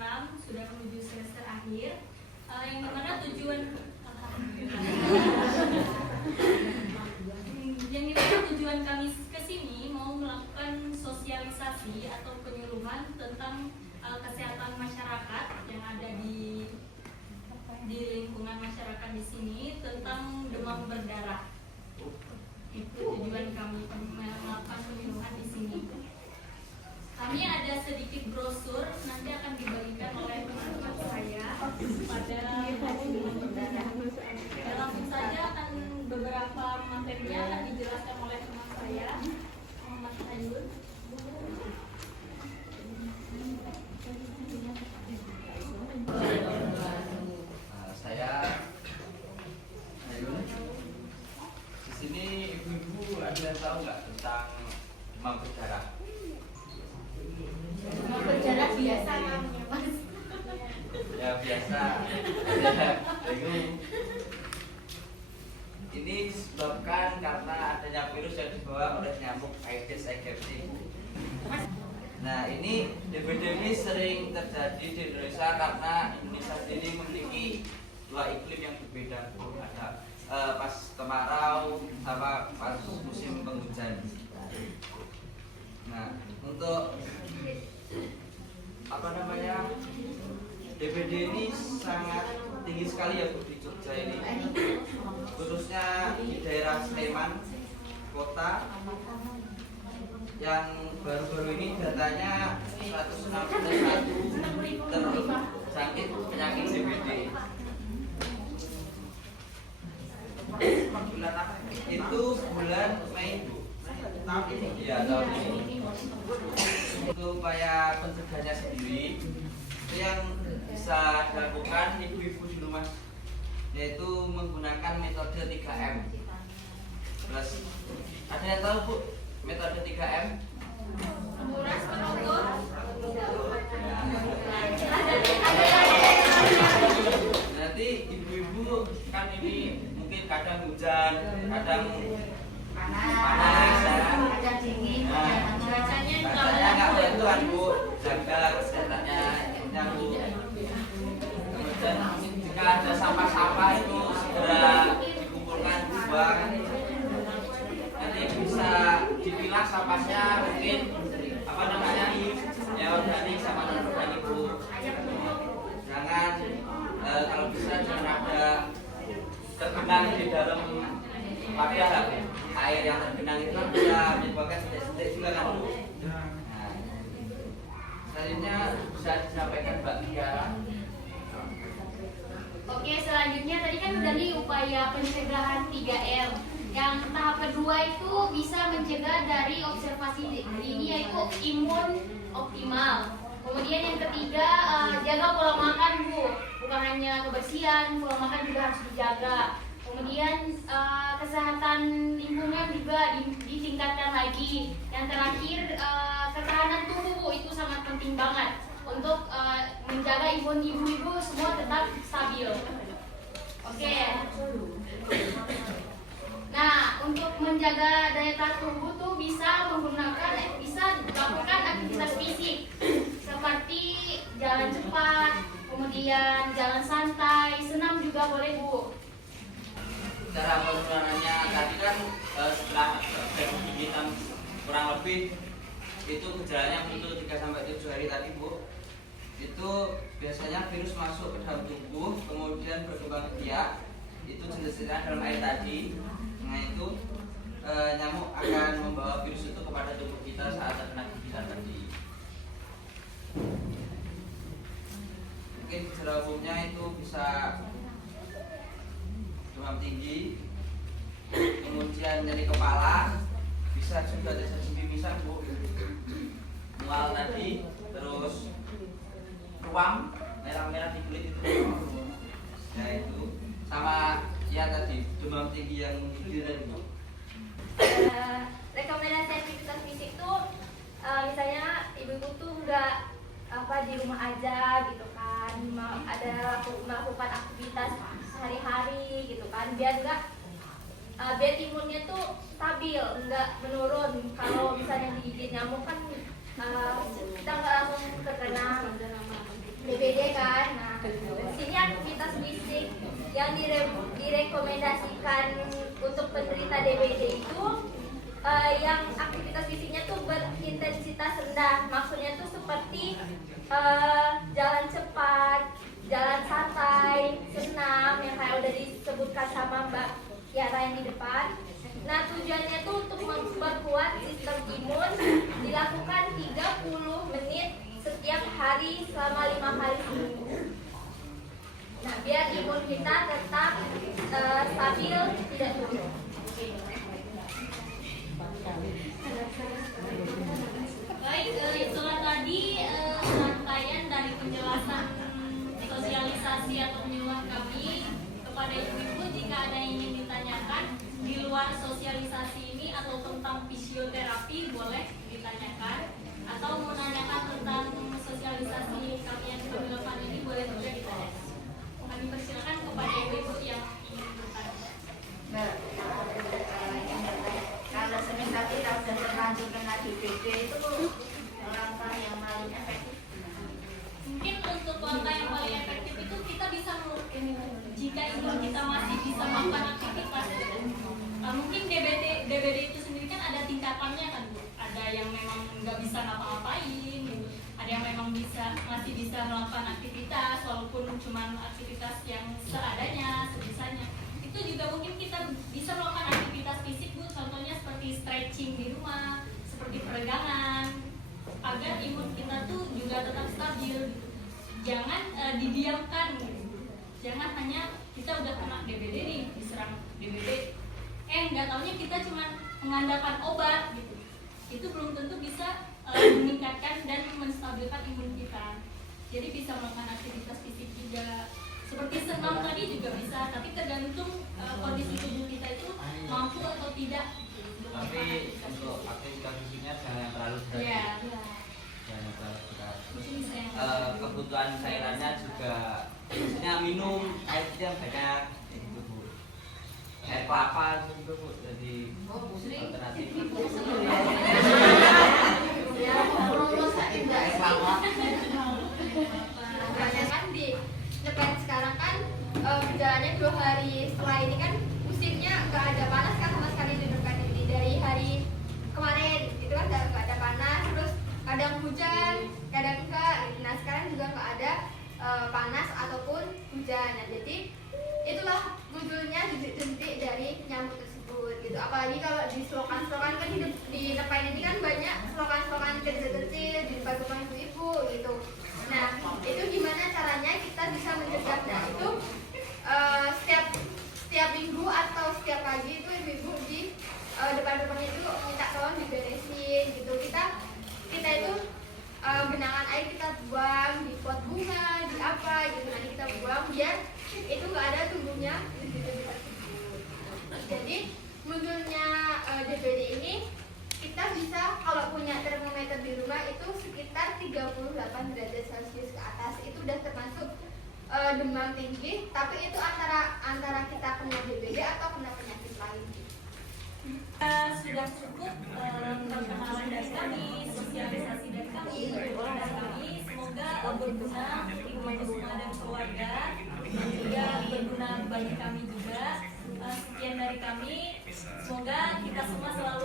6 sudah menuju semester akhir, yang dimana tujuan kami kesini mau melakukan sosialisasi atau penyuluhan tentang kesehatan masyarakat yang ada di lingkungan masyarakat di sini tentang demam berdarah. Itu tujuan kami melakukan penyuluhan di sini. Kami ada sedikit brosur nanti akan dibagikan oleh teman-teman saya pada demam berdarah. Langsung saja akan beberapa materinya akan dijelaskan oleh teman saya, Muhammad Ayun. Saya Ayun. Di sini ibu-ibu ada yang tahu nggak tentang demam berdarah? Demam berdarah biasa namanya, Mas. Ya biasa. Ini disebabkan karena adanya virus yang dibawa oleh nyamuk Aedes aegypti. Nah, ini DBD ini sering terjadi di Indonesia karena Indonesia sendiri memiliki dua iklim yang berbeda. Ada pas kemarau sama pas musim penghujan. Nah, untuk DBD ini sangat tinggi sekali ya Bu di Jogja ini, khususnya di daerah Sleman kota, yang baru-baru ini datanya 161 terjangkit penyakit DBD. Bulan apa? Itu bulan Mei Bu. Ya, tahun ini. Untuk upaya pencegahannya sendiri itu yang bisa dilakukan ibu-ibu di rumah, yaitu menggunakan metode 3M. Terus ada yang tahu Bu metode 3M? Menguras, mengukur. Nanti ibu-ibu kan ini mungkin kadang hujan, kadang panas, Ada dingin, cuacanya nggak bantuan Bu, jaga kesehatannya nyamuk. Kemudian jika ada sampah-sampah itu segera dikumpulkan, dibuang. Nanti bisa dipilah sampahnya, mungkin ya organik sama non organik Bu. Jangan kalau bisa jangan ada tergenang di dalam wadah. Air yang tergenang itu bisa menyebabkan setik-setik juga kan Bu. Nah, selanjutnya bisa disampaikan Mbak Tiara. Oke, selanjutnya tadi kan udah nih upaya pencegahan 3M. Yang tahap kedua itu bisa mencegah dari observasi dini, yaitu imun optimal. Kemudian yang ketiga, jaga pola makan Bu. Bukan hanya kebersihan, pola makan juga harus dijaga. Kemudian kesehatan lingkungan juga ditingkatkan lagi. Yang terakhir, ketahanan tubuh Bu, itu sangat penting banget untuk menjaga imun ibu-ibu semua tetap stabil. Oke. Nah, untuk menjaga daya tahan tubuh tuh bisa dilakukan aktivitas fisik seperti jalan cepat, kemudian jalan santai, senam juga boleh Bu. Cara penularannya tadi kan setelah terjadi gigitan kurang lebih itu gejalanya muncul 3-7 hari tadi Bu. Itu biasanya virus masuk ke dalam tubuh, kemudian berkembang biak. Itu jenis-jenisnya dalam air tadi. Nah itu nyamuk akan membawa virus itu kepada tubuh kita saat terkena gigitan tadi. Mungkin gejala umumnya itu bisa demam tinggi, kemudian nyeri kepala, bisa juga terjadi mimisan Bu, mual tadi, terus ruam merah-merah di kulit itu, ya itu sama ya tadi demam tinggi yang menggigil Bu. Rekomendasi aktivitas fisik tuh misalnya ibu-ibu tuh nggak di rumah aja gitu kan, melakukan aktivitas sehari-hari gitu kan, biar imunnya tuh stabil, nggak menurun. Kalau misalnya digigit nyamuk kan kita nggak langsung terkena direkomendasikan untuk penderita DBD itu yang aktivitas fisiknya tuh berintensitas rendah. Maksudnya tuh seperti jalan cepat, jalan santai, senam yang kayak udah disebutkan sama Mbak Kiara yang di depan. Nah, tujuannya tuh untuk memperkuat sistem imun, dilakukan 30 menit setiap hari selama 5 kali seminggu. Nah, biar imun kita tetap stabil, tidak turun. Baik, itulah tadi rangkaian dari penjelasan sosialisasi atau penyuluhan kami kepada ibu-ibu. Jika ada yang ingin ditanyakan di luar sosialisasi ini atau tentang fisioterapi, boleh ditanyakan, atau menanyakan tentang sosialisasi kami yang penyuluhan ini, boleh juga ditanyakan. Kami persilakan kepada ibu-ibu yang ingin bertanya. Kalau semisal kita sudah terlanjur kena DBD itu langkah yang paling efektif. Mungkin untuk langkah yang paling efektif itu kita bisa jika imun kita masih bisa melakukan aktivitas. Mungkin DBD itu sendiri kan ada tingkatannya kan Bu. Ada yang memang nggak bisa ngapa-ngapain, gitu. Ada yang memang masih bisa melakukan aktivitas walaupun cuma aktivitas yang seadanya, sebisanya. Itu juga mungkin kita bisa melakukan aktivitas fisik Bu, contohnya seperti stretching di rumah, seperti peregangan, agar imun kita tuh juga tetap stabil gitu. Jangan didiamkan gitu. Jangan hanya kita udah kena DBD nih, diserang DBD, nggak taunya kita cuma mengandalkan obat gitu. Itu belum tentu bisa meningkatkan dan menstabilkan imun kita. Jadi bisa melakukan aktivitas fisik juga, seperti senam tadi juga bisa, tapi tergantung kondisi tubuh kita itu mampu atau tidak. Tapi untuk aktivitas fisiknya jangan yang terlalu berat. Iya. Jangan yang terlalu berat. Mungkin bisa yang Kebutuhan cairannya juga, biasanya minum air putih yang banyak, itu Bu. Air kelapa itu Bu, jadi alternatif. Kan di depan sekarang kan gejalanya 2 hari setelah ini kan musimnya nggak ada panas kan sama sekali di depan ini. Dari hari kemarin itu kan nggak ada panas, terus kadang hujan, kadang enggak. Nah sekarang juga nggak ada panas ataupun hujan. Nah jadi itulah munculnya jentik dari nyamuk tersebut gitu. Apalagi kalau di selokan-selokan kan di depan ini kan banyak selokan-selokan kecil-kecil di depan ibu-ibu gitu. Nah itu gimana caranya kita bisa mencegahnya itu setiap minggu atau setiap pagi itu ibu-ibu di depan-depannya itu minta tolong diberesin gitu. Kita itu genangan air kita buang di pot bunga, di apa gitu, nanti kita buang biar itu nggak ada tumbuhnya di depan tersebut. Jadi munculnya DBD ini kita bisa kalau punya termometer di rumah itu sekitar 38 derajat Celcius ke atas, itu udah termasuk demam tinggi, tapi itu antara kita kena DBD atau kena penyakit lain. Sudah cukup perkenalan dari kami, sosialisasi dari kami, dari kami. Semoga berguna untuk ibu-ibu semua dan keluarga, dan juga berguna bagi kami juga. Sekian dari kami. Semoga kita semua selalu